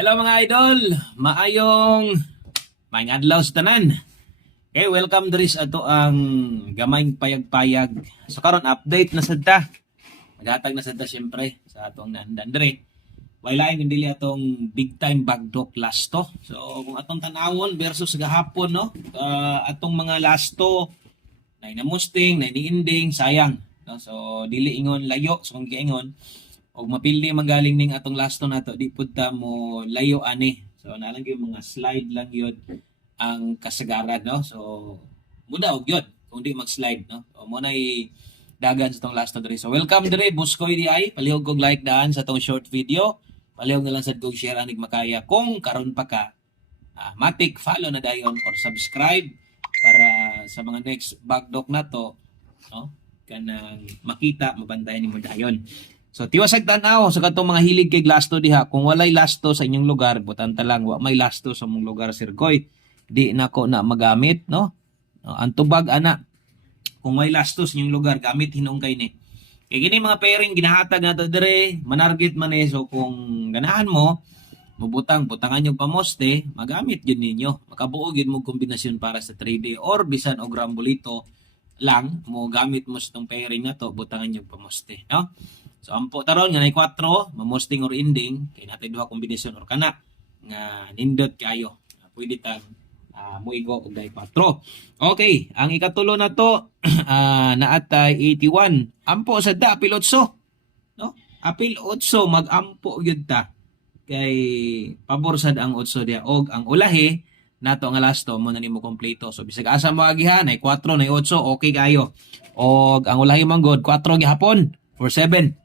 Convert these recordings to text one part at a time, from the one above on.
Hello mga idol, maayong adlaw sa tanan. Okay, welcome diri sa ato ang gamayng payag-payag. So karon update na sad ta. Maghatag na sad ta syempre sa atong naandan diri. Wala yung dili atong big time bagdok lasto. So kung atong tanawon versus gahapon no, atong mga lasto nay na musting, nay ni inding, sayang. No? So dili ingon layo, so kung giingon og mapildi magaling ning atong lasto nato di pud ta mo layo ani. So nalang yung mga slide lang yun ang kasagaran no. So muda og yun kung di mag-slide no. So mo nay dagan sa tong lasto diri. So welcome diri Buskoy di ay palihog kog like daan sa tong short video. Palihog na lang sad kog share anig makaya kung karon pa ka matik follow na dayon or subscribe para sa mga next bagdok nato no kanang makita mabantayan nimo dayon. So tiwasag tanaw sa katong mga hilig kay lasto diha, kung walay lasto sa inyong lugar, butan ta lang wa may lasto sa mong lugar Sir Koy. Di nako na magamit no. Ang tubag ana kung may lasto sa inyong lugar gamit hinungkay ni. Kay gini mga pairing ginahatag nato dire, manarget man so kung ganahan mo butangan yung pamoste, magamit yun ninyo. Makabuo gyud mo kombinasyon para sa 3D or bisan og rambolito lang mo gamit mo sa tong pairing nato, butangan yung pamoste, no? So ampo taron nga nay 4 mamosting or ending kay natay duha kombinasyon or kana nga nindot kayo. Pwede tang muigo og day 4. Okay, ang ikatulo na to naatay 81. Ampo sa da apil 8. No? Apil 8 magampo gyud ta. Kay pabor sad ang 8 dia og ang ulahi nato nga lasto mo na nimo kompleto. So bisag asa mo agihan nay 4 nay 8 okay kayo. Og ang ulahi man god 4 gihapon for 7.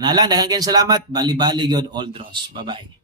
Analang daghang salamat. Bali-bali gyud all draws. Bye-bye.